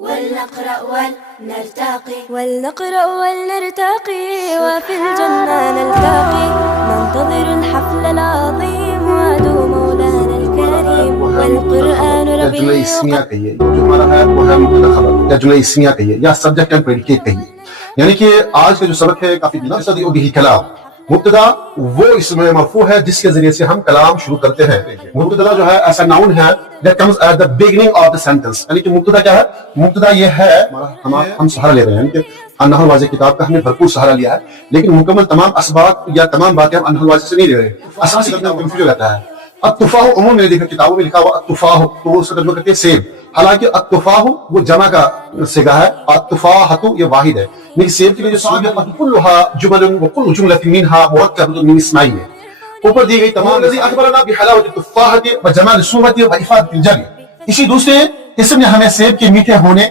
ولنقرأ ولنرتقي وفي الجنة نلتقي ننتظر الحفل العظيم وعدو مولانا الكريم والقرآن ربيع جملہ اسمیہ کہیے جو ہمارا ہے وہ ہے مبتدا خبر یا جملہ اسمیہ کہیے یا سبجیکٹ اینڈ پریڈیکیٹ کہیے. یعنی کہ آج کا جو سبق ہے کافی نبتدئ به کلام. مبتدا وہ اسم مرفوع ہے جس کے ذریعے سے ہم کلام شروع کرتے ہیں. مبتدا جو ہے ایسا ناؤن ہے that comes at the beginning of the sentence. یعنی کہ مبتدا کیا ہے؟ مبتدا یہ ہے ہم سہارا لے رہے ہیں یعنی کہ النحو الواضح کتاب کا ہم نے بھرپور سہارا لیا ہے لیکن مکمل تمام اسباق یا تمام باتیں ہم النحو الواضح سے نہیں لے رہے ہیں. اساسی کتاب کنفیوز ہو جاتا ہے. التفاح عموم میں نے دیکھا کتابوں میں لکھا ہوا التفاح تو وہ سے ترجمہ کرتے ہیں سیب. حالانکہ التفاح وہ جمع کا صیغہ ہے. التفاحۃ یہ واحد ہے لیکن سیب کے لیے جو سابقۃ کلھا جمل وکل جملۃ منها مرکبۃ من اسمین ہے. اوپر دی گئی تمام الذی اخبرنا بحلاوۃ التفاحۃ وجمال الصورۃ وافادۃ الجری. اسی دوسرے اسم نے ہمیں سیب کے میٹھے ہونے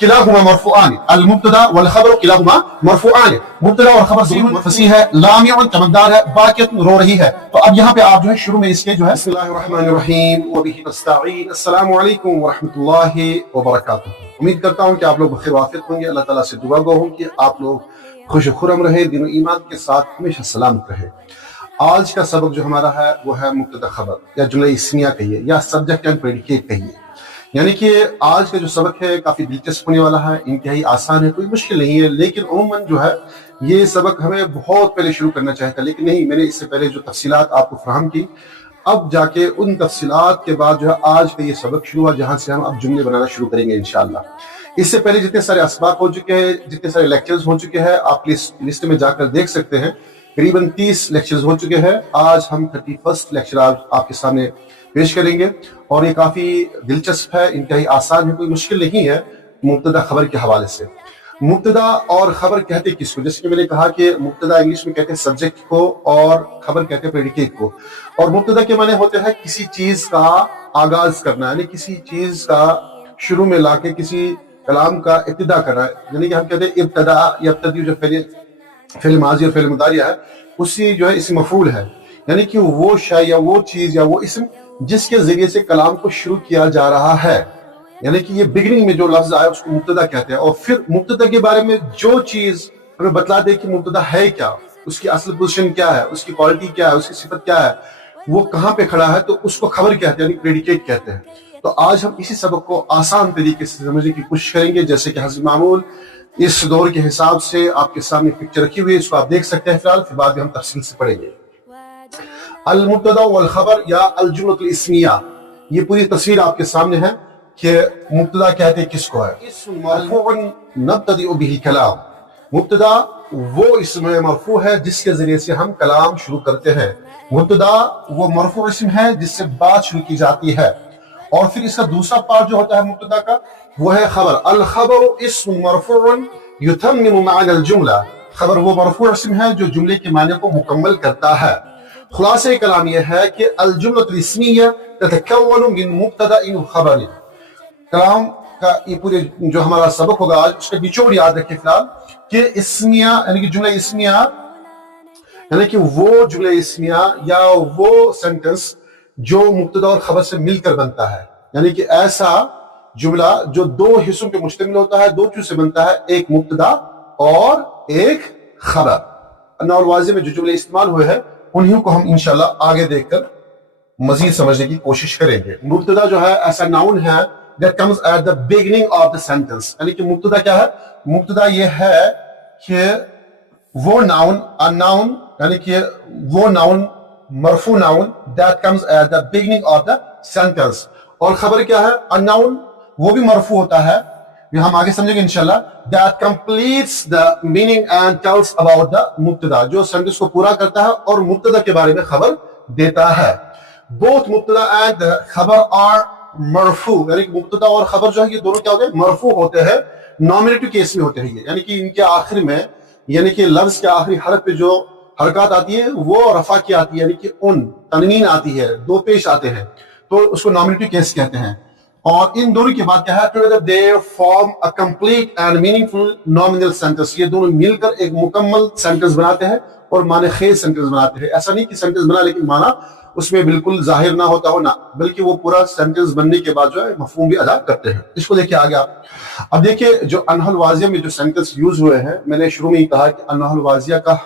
کلاہما مرفوعان المبتدا والخبر کلاہما مرفوعان. مبتدا اور خبر ضرور فصیح ہے لامع چمکدار ہے باقیت رو رہی ہے. تو اب یہاں پہ آپ جو ہے شروع میں اس کے جو ہے بسم اللہ الرحمن الرحیم وبہ نستعین السلام علیکم ورحمۃ اللہ وبرکاتہ. امید کرتا ہوں کہ آپ لوگ بخیر وافیت ہوں گے. اللہ تعالیٰ سے دعا گو ہوں کہ آپ لوگ خوش خرم رہے دین و ایمان کے ساتھ ہمیشہ سلامت رہے. آج کا سبق جو ہمارا ہے وہ ہے مبتدا خبر یا جملہ اسمیہ کہیے یا سبجیکٹ اینڈ پریڈیکیٹ کہیے. یعنی کہ آج کا جو سبق ہے کافی دلچسپ ہونے والا ہے انتہائی آسان ہے کوئی مشکل نہیں ہے لیکن عموماً جو ہے یہ سبق ہمیں بہت پہلے شروع کرنا چاہیے تھا لیکن نہیں میں نے اس سے پہلے جو تفصیلات آپ کو فراہم کی اب جا کے ان تفصیلات کے بعد جو ہے آج کا یہ سبق شروع ہوا جہاں سے ہم اب جملے بنانا شروع کریں گے انشاءاللہ. اس سے پہلے جتنے سارے اسباق ہو چکے ہیں جتنے سارے لیکچرز ہو چکے ہیں آپ لسٹ میں جا کر دیکھ سکتے ہیں. قریباً 30 لیکچرز ہو چکے ہیں. آج ہم 31st لیکچر آپ کے سامنے پیش کریں گے اور یہ کافی دلچسپ ہے انتہائی آسان ہے کوئی مشکل نہیں ہے. مبتدا خبر کے حوالے سے مبتدا اور خبر کہتے کس کو؟ جیسے کہ میں نے کہا کہ مبتدا انگلش میں کہتے ہیں سبجیکٹ کو اور خبر کہتے ہیں پریڈیکیٹ کو. اور مبتدا کے معنی ہوتے ہیں کسی چیز کا آغاز کرنا یعنی کسی چیز کا شروع میں لا کے کسی کلام کا ابتدا کرنا یعنی کہ ہم کہتے ہیں ابتدا یا ابتدی جو فعل ماضی اور فعل مضارع ہے اسی جو ہے اسم مفعول ہے. یعنی کہ وہ شے یا وہ چیز یا وہ اسم جس کے ذریعے سے کلام کو شروع کیا جا رہا ہے. یعنی کہ یہ بگننگ میں جو لفظ آیا اس کو مبتدا کہتے ہیں. اور پھر مبتدا کے بارے میں جو چیز ہمیں بتلا دے کہ مبتدا ہے کیا اس کی اصل پوزیشن کیا ہے اس کی کوالٹی کیا ہے اس کی صفت کیا ہے وہ کہاں پہ کھڑا ہے تو اس کو خبر کہتے ہیں یعنی پریڈیکیٹ کہتے ہیں. تو آج ہم اسی سبق کو آسان طریقے سے سمجھنے کی کوشش کریں گے جیسے کہ حسب معمول اس دور کے حساب سے آپ کے سامنے پکچر رکھی ہوئی ہے اس کو آپ دیکھ سکتے ہیں فی الحال پھر بعد میں ہم تفصیل سے پڑھیں گے. المبتدا والخبر یا الجملۃ الاسمیہ یہ پوری تصویر آپ کے سامنے ہے کہ مبتدا کہتے ہیں کس کو ہے. اسم مرفوع نبتدئ به کلام. مبتدا وہ اسم مرفوع ہے جس کے ذریعے سے ہم کلام شروع کرتے ہیں. مبتدا وہ مرفوع اسم ہے جس سے بات شروع کی جاتی ہے. اور پھر اس کا دوسرا پارٹ جو ہوتا ہے مبتدا کا وہ ہے خبر. الخبر اسم مرفوع یتمم معنی الجملہ. خبر وہ مرفوع اسم ہے جو جملے کے معنی کو مکمل کرتا ہے. خلاصہ کلام یہ ہے کہ الجملۃ الاسمیہ تتکون من مبتدا و خبر. کلام کا یہ پورے جو ہمارا سبق ہوگا آج اس کا نچوڑ یاد رکھیں فی الحال کہ اسمیہ یعنی کہ جملہ اسمیہ یعنی کہ وہ جملہ اسمیہ یا وہ سینٹنس جو مبتدا اور خبر سے مل کر بنتا ہے. یعنی کہ ایسا جملہ جو دو حصوں پہ مشتمل ہوتا ہے دو چیز سے بنتا ہے ایک مبتدا اور ایک خبر. النحو الواضح میں جو جملے استعمال ہوئے ہیں انہی کو ہم انشاءاللہ آگے دیکھ کر مزید سمجھنے کی کوشش کریں گے. مبتدا جو ہے ایسا ناؤن ہے that comes at the beginning of the sentence. یعنی کہ مبتدا کیا ہے؟ مبتدا یہ ہے کہ وہ ناؤن یعنی کہ وہ ناؤن مرفوع noun that comes at the beginning of the sentence. اور خبر کیا ہے؟ الناؤن وہ بھی مرفوع ہوتا ہے یہ ہم آگے سمجھیں گے انشاءاللہ that completes the meaning and tells about the مبتدا جو سینٹنس کو پورا کرتا ہے اور مبتدا کے بارے میں خبر دیتا ہے. both مبتدا and خبر are مرفوع. یعنی کہ مبتدا اور خبر جو ہے یہ دونوں کیا ہوتے ہیں مرفوع ہوتے ہیں نامینیٹو کیس میں ہوتے ہیں یعنی کہ ان کے آخر میں یعنی کہ لفظ کے آخری حرف پہ جو حرکات آتی ہے وہ رفع کی آتی ہے یعنی کہ ان تنوین آتی ہے دو پیش آتے ہیں تو اس کو نامینیٹو کیس کہتے ہیں. اور ان دونوں کی بات کیا ہے together they form a complete and meaningful nominal sentence. یہ دونوں مل کر ایک مکمل سینٹنس بناتے ہیں اور معنی خیز سینٹنس بناتے ہیں. ایسا نہیں کہ سینٹنس بنا لیکن معنی اس میں بالکل ظاہر نہ ہوتا ہو، نہ، بلکہ وہ پورا سینٹنس بننے کے بعد جو ہے مفہوم بھی ادا کرتے ہیں۔ اس کو دیکھیے آگے آپ، اب دیکھیے جو انحو الواضیہ میں جو سینٹنس یوز ہوئے ہیں، میں نے شروع میں ہی کہا کہ انحو الواضیہ کا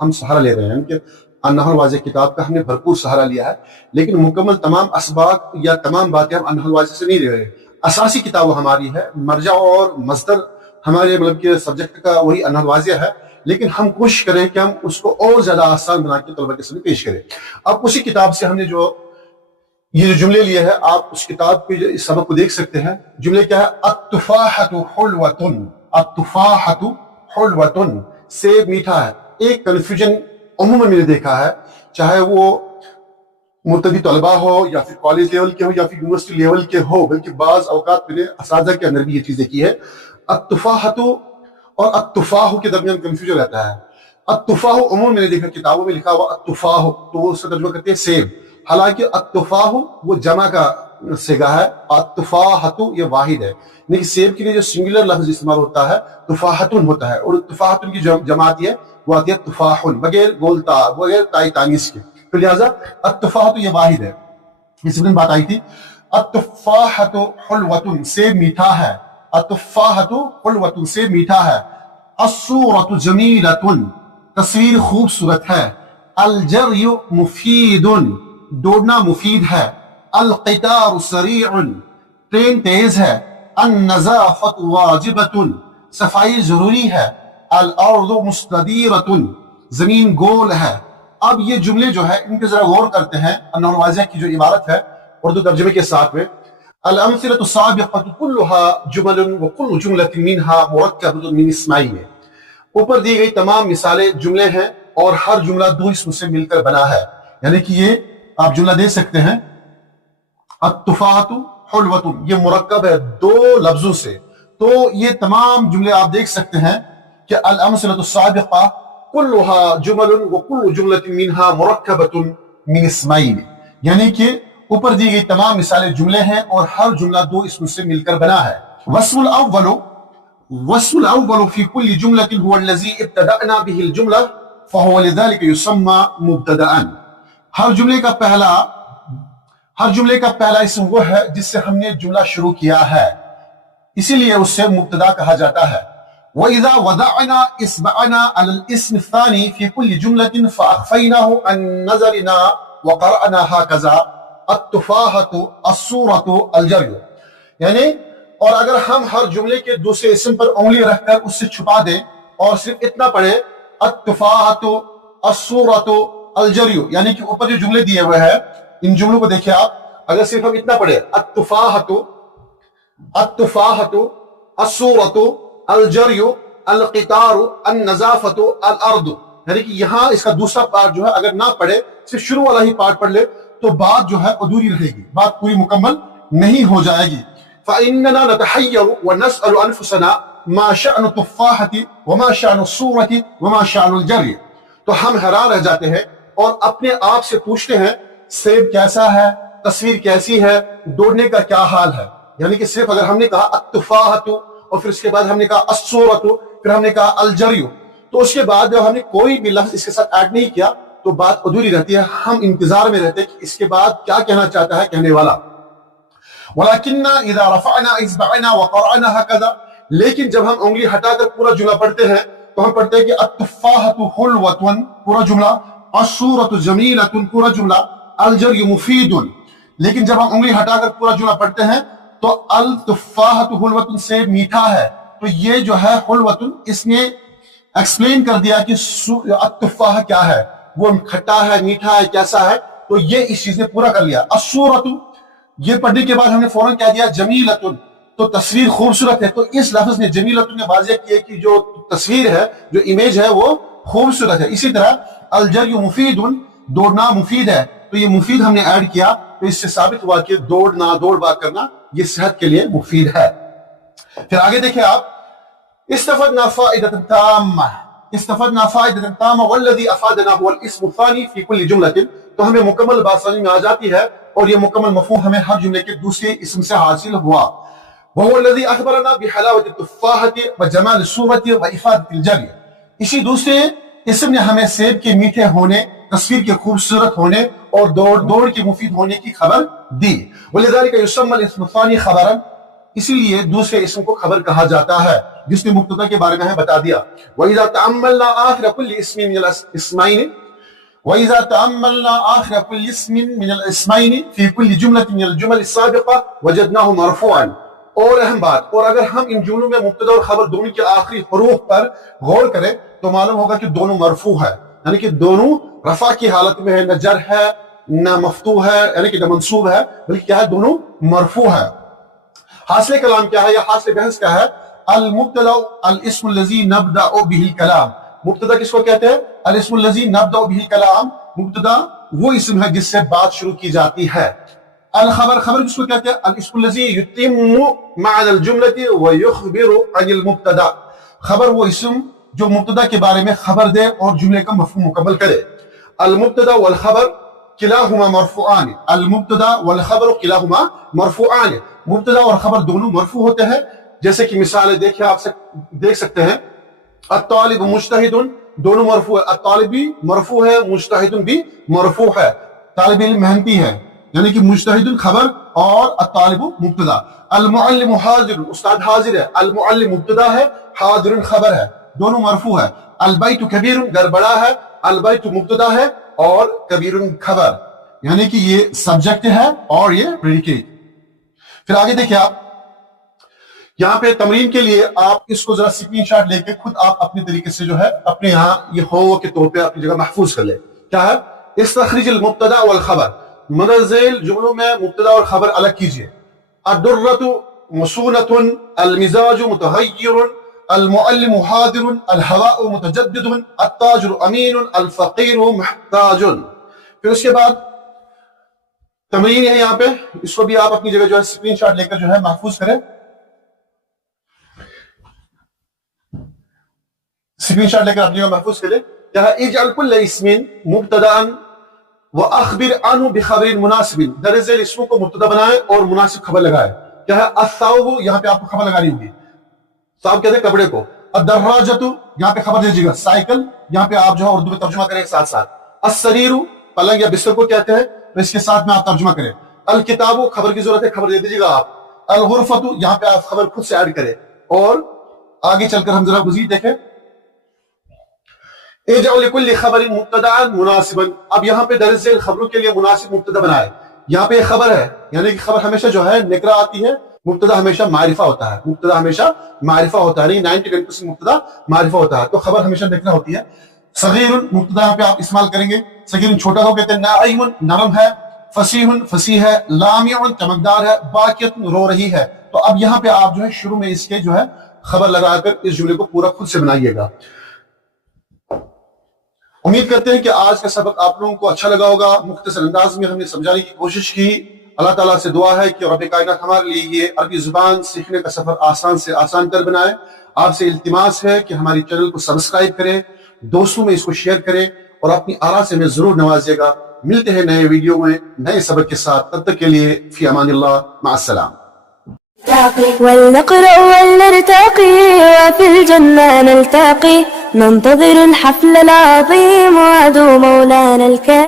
ہم سہارا لے رہے ہیں، کہ انحو الواضیہ کتاب کا ہم نے بھرپور سہارا لیا ہے، لیکن مکمل تمام اسباق یا تمام باتیں ہم انحو الواضیہ سے نہیں لے رہے ہیں۔ اساسی کتاب وہ ہماری ہے، مرجع اور مصدر ہمارے مطلب کہ سبجیکٹ کا وہی انحو الواضیہ ہے، لیکن ہم کوشش کریں کہ ہم اس کو اور زیادہ آسان بنا کے طلبہ کے سامنے پیش کریں۔ اب اسی کتاب سے ہم نے یہ جو جملے لیے ہیں، آپ اس کتاب کے اس سبق کو دیکھ سکتے ہیں۔ جملے کیا ہے؟ التفاحۃ حلوۃ، التفاحۃ حلوۃ، سیب میٹھا ہے۔ ایک کنفیوژن عموماً میں نے دیکھا ہے، چاہے وہ مبتدی طلبہ ہو یا پھر کالج لیول کے ہو یا پھر یونیورسٹی لیول کے ہو، بلکہ بعض اوقات میں نے اساتذہ کے اندر بھی یہ چیزیں کی ہے۔ التفاحۃ اور التفاح کے درمیان کنفیوژن رہتا ہے۔ التفاح عموماً میں نے دیکھا کتابوں میں لکھا ہوا التفاح، تو وہ اس کا ترجمہ کرتے ہیں سیب، حالانکہ التفاح وہ جمع کا صیغہ ہے، التفاحۃ یہ واحد ہے، یعنی کہ سیب کے لیے جو سنگولر لفظ استعمال ہوتا ہے تفاحتن ہوتا ہے، اور تفاحتن کی جو جماعت ہے وہ آتی ہے تفاحن، بغیر گولتا، بغیر تائی تانیث کے، تو لہٰذا التفاحۃ یہ واحد ہے۔ اس میں بات آئی تھی التفاحۃ حلوۃ، سیب میٹھا ہے، التفاحۃ حلوۃ، سیب میٹھا ہے، الصورۃ جمیلۃ، تصویر خوبصورت ہے، الجری مفید، دوڑنا مفید ہے، القطار سریع، ٹرین تیز ہے، النظافۃ واجبۃ، صفائی ضروری ہے، الارض مستدیرۃ، زمین گول ہے۔ اب یہ جملے جو ہے ان کے ذرا غور کرتے ہیں۔ انحو الواضیہ کی جو عبارت ہے اردو ترجمے کے ساتھ میں، الامثلۃ السابقۃ كلها جمل وكل جملۃ منها مرکبۃ من اسمین، اوپر دی گئی تمام مثالیں جملے ہیں اور ہر جملہ دو اسم سے مل کر بنا ہے، یعنی کہ یہ آپ جملہ دیکھ سکتے ہیں التفاحۃ حلوۃ، یہ مرکب ہے دو لفظوں سے، تو یہ تمام جملے آپ دیکھ سکتے ہیں کہ الامثلۃ السابقہ كلها جمل وكل جملۃ منها مرکبۃ من اسمین، یعنی کہ اوپر دی گئی تمام مثالیں جملے ہیں اور ہر جملہ دو اسم سے مل کر بنا ہے۔ وصف الأول في كل جملة هو الذي ابتدأنا به الجملة فهو لذلك يسمى مبتدأ، ہر جملے کا پہلا اسم وہ ہے جس سے ہم نے جملہ شروع کیا ہے، اسی لیے اس سے مبتدا کہا جاتا ہے۔ وَإِذَا وَضَعْنَا إِصْبَعَنَا عَلَى الْإِسْمِ الثَّانِي فِي كُلِّ جُمْلَةٍ فَأَخْفَيْنَاهُ عَنْ نَظَرِنَا وَقَرَأْنَا هَكَذَا التُّفَاحَةُ الصُّورَةُ الْجَرْيُ، یعنی اور اگر ہم ہر جملے کے دوسرے اسم پر انگلی رکھ کر اس سے چھپا دیں اور صرف اتنا پڑھیں التفاحۃ الصورۃ الجری، یعنی کہ اوپر جو جملے دیے ہوئے ہیں ان جملوں کو دیکھیں آپ، اگر صرف ہم اتنا پڑھیں التفاحۃ الصورۃ الجری القطار النظافۃ الارض، یعنی کہ یہاں اس کا دوسرا پارٹ جو ہے اگر نہ پڑھے، صرف شروع والا ہی پارٹ پڑھ لے تو بات جو ہے ادھوری رہے گی، بات پوری مکمل نہیں ہو جائے گی۔ فإننا نتحير ونسأل أنفسنا ما شأن التفاحة وما شأن الصورة وما شأن الجري، تو ہم حیران رہ جاتے ہیں اور اپنے آپ سے پوچھتے ہیں سیب کیسا ہے، تصویر کیسی ہے، دوڑنے کا کیا حال ہے، یعنی کہ صرف اگر ہم نے کہا التفاحة اور پھر اس کے بعد ہم نے کہا الصورة، پھر ہم نے کہا الجری، تو اس کے بعد جب ہم نے کوئی بھی لفظ اس کے ساتھ ایڈ نہیں کیا تو بات ادھوری رہتی ہے، ہم انتظار میں رہتے ہیں کہ اس کے بعد کیا کہنا چاہتا ہے کہنے والا۔ وَلَكِنَّا إِذَا رَفَعْنَا إِصْبَعَنَا وَقَرَأْنَا هَكَذَا، لیکن جب ہم انگلی ہٹا کر پورا جملہ پڑھتے ہیں تو ہم پڑھتے ہیں کہ التفاحۃ حلوۃ پورا جملہ، الصورۃ جمیلۃ پورا جملہ، الجری مفید، لیکن جب ہم انگلی ہٹا کر پورا جملہ پڑھتے ہیں تو التفاحۃ حلوۃ سے میٹھا ہے، تو یہ جو ہے حلوۃ، اس نے ایکسپلین کر دیا کہ التفاح کیا ہے، وہ کھٹا ہے، میٹھا ہے، کیسا ہے، تو یہ اس چیز نے پورا کر لیا۔ الصورۃ، یہ پڑھنے کے بعد ہم نے فوراً کہہ دیا جمیلۃ، تو تصویر خوبصورت ہے، تو اس لفظ نے جمیلۃ نے واضح کیا کہ جو تصویر ہے، جو امیج ہے وہ خوبصورت ہے۔ اسی طرح الجری مفید، دوڑنا مفید ہے، تو یہ مفید ہم نے ایڈ کیا تو اس سے ثابت ہوا کہ دوڑنا، دوڑ بھاگ کرنا یہ صحت کے لیے مفید ہے۔ پھر آگے دیکھیں آپ، استفدنا فائدۃ تامہ والذی افادنا هو الاسم الثانی فی کل جملۃ، تو ہمیں مکمل بات سمجھ میں آ جاتی ہے اور یہ مکمل مفہوم ہمیں ہر جملے کے دوسرے اسم سے حاصل ہوا۔ وهو الذي اخبرنا بحلاوة التفاحة وجمال الصورة وافادة الجري، اسی دوسرے اسم نے ہمیں سیب کے میٹھے ہونے، تصویر کے خوبصورت ہونے اور دوڑ کے مفید ہونے کی خبر دی. وَلِذَلِكَ يُسَمَّى الْإِسْمُ الثَّانِي خَبَرًا، اسی لیے دوسرے اسم کو خبر کہا جاتا ہے جس نے مبتدا کے بارے میں بتا دیا. وَإِذَا تَأَمَّلْنَا آخِرَ كُلِّ اسْمٍ مِنَ الْإِسْمَيْنِ وَإِذَا تَأَمَّلْنَا آخِرَ كُلِّ اسْمٍ مِنَ الْإِسْمَيْنِ فِي كُلِّ جُمْلَةٍ مِنَ الْجُمَلِ السَّابِقَةِ وَجَدْنَاهُ مَرْفُوعًا. اور اہم بات، اور اگر ہم ان جملوں میں مبتدا اور خبر دونوں کے آخری حروف پر غور کریں تو معلوم ہوگا کہ دونوں مرفوع ہے، یعنی کہ دونوں رفع کی حالت میں ہے، نہ جر ہے نہ مفتوح ہے، یعنی کہ نہ منصوب ہے، بلکہ کیا ہے، دونوں مرفوع ہے. حاصل کلام کیا ہے یا حاصل بحث کیا ہے؟ المبتدا الاسم الذي نبدا به الكلام. مبتدا کس کو کہتے ہیں؟ الاسم الذي نبدا به الكلام. مبتدا وہ اسم ہے جس سے بات شروع کی جاتی ہے. الخبر، خبر کس کو کہتے ہیں؟ الاسم الذي يتم معنى الجملة ويخبر عن المبتدا. خبر وہ اسم جو مبتدا کے بارے میں خبر دے اور جملے کا مفہوم مکمل کرے. المبتدا والخبر کلاہما مرفوعان. المبتدا والخبر کلاہما مرفوعان. مبتدا اور خبر دونوں مرفوع ہوتے ہیں. جیسے کہ مثالیں دیکھیں، آپ دیکھ سکتے ہیں. الطالب مجتہد، دونوں مرفوع ہے. الطالب بھی مرفوع ہے، مجتہد بھی مرفوع ہے. طالب علم محنتی ہے، یعنی کہ مجتہد خبر اور الطالب مبتدا. المعلم حاضر، استاد حاضر ہے. المعلم مبتدا ہے، حاضر خبر ہے، دونوں مرفوع ہے. البیت کبیر، گھر بڑا ہے. البیت مبتدا ہے اور کبیر خبر، یعنی کہ یہ سبجیکٹ ہے اور یہ پریڈیکیٹ. پھر آگے دیکھیں، آپ یہاں پہ تمرین کے لیے آپ اس کو ذرا اسکرین شاٹ لے کے خود آپ اپنے طریقے سے جو ہے اپنے یہاں یہ ہوم ورک کے طور پہ اپنی جگہ محفوظ کر لیں. کیا ہے؟ استخرج المبتدا والخبر. مدر ذیل جملوں میں مبتدا اور خبر الگ کیجئے. الدرۃ مصونۃ، المزاج متغیر، المعلم حاضر، الہواء متجدد، التاجر امین، الفقیر محتاج. پھر اس کے بعد تمرین ہے یہاں پہ، اس کو بھی آپ اپنی جگہ جو ہے اسکرین شاٹ لے کر جو ہے محفوظ کریں. اسکرین شاٹ لے کر اپنی جگہ محفوظ کریں. کیا ہے؟ اجعل کل اسم مبتداء وَأَخْبِرْ عَنْهُ بِخَبْرٍ مُنَاسِبٍ. درج ذیل اسموں کو مبتدا بنائے اور مناسب خبر لگائے. کیا ہے؟ الثوب، یہاں پہ آپ کو خبر لگانی ہوگی. ثوب کہتے ہیں کپڑے کو. الدراجۃ، یہاں پہ خبر دیجیے گا. سائیکل، یہاں پہ آپ جو ہے اردو میں ترجمہ کریں ساتھ ساتھ. السریر، پلنگ یا بستر کو کہتے ہیں، تو اس کے ساتھ میں آپ ترجمہ کریں. الکتاب، خبر کی ضرورت ہے، خبر دے دیجیے گا آپ. الغرفۃ، یہاں پہ آپ خبر خود سے ایڈ کریں. اور آگے چل کر ہم ذرا مزید دیکھیں. اجعل لكل خبر مبتداء مناسبا. اب یہاں پہ درج ذیل خبروں کے لیے مناسب مبتدا بنائے. یہاں پہ خبر ہے، یعنی کہ خبر ہمیشہ جو ہے نکرہ آتی ہے. مبتدا ہمیشہ معرفہ ہوتا ہے. مبتدا ہمیشہ معرفہ ہوتا ہے، 99% مبتدا معرفہ ہوتا ہے، تو خبر ہمیشہ نکرہ ہوتی ہے. صغیر، مبتدا یہاں پہ آپ استعمال کریں گے. صغیر چھوٹا کو کہتے ہیں. ناعم، نرم ہے. فصیح، فصیح ہے. لامع، چمکدار ہے. باکیۃ، رو رہی ہے. تو اب یہاں پہ آپ جو ہے شروع میں اس کے جو ہے خبر لگا کر اس جملے کو پورا خود سے بنائیے گا. امید کرتے ہیں کہ آج کا سبق آپ لوگوں کو اچھا لگا ہوگا. مختصر انداز میں ہم نے سمجھانے کی کوشش کی. اللہ تعالیٰ سے دعا ہے کہ رب کائنات ہمارے لیے یہ عربی زبان سیکھنے کا سفر آسان سے آسان کر بنائے. آپ سے التماس ہے کہ ہماری چینل کو سبسکرائب کریں، دوستوں میں اس کو شیئر کریں اور اپنی آراء سے ہمیں ضرور نوازیے گا. ملتے ہیں نئے ویڈیو میں نئے سبق کے ساتھ. تب تک کے لیے فی امان اللہ، مع السلام. ولنقرأ ولنرتقي وفي الجنة نلتقي ننتظر الحفل العظيم وعدو مولانا الكريم.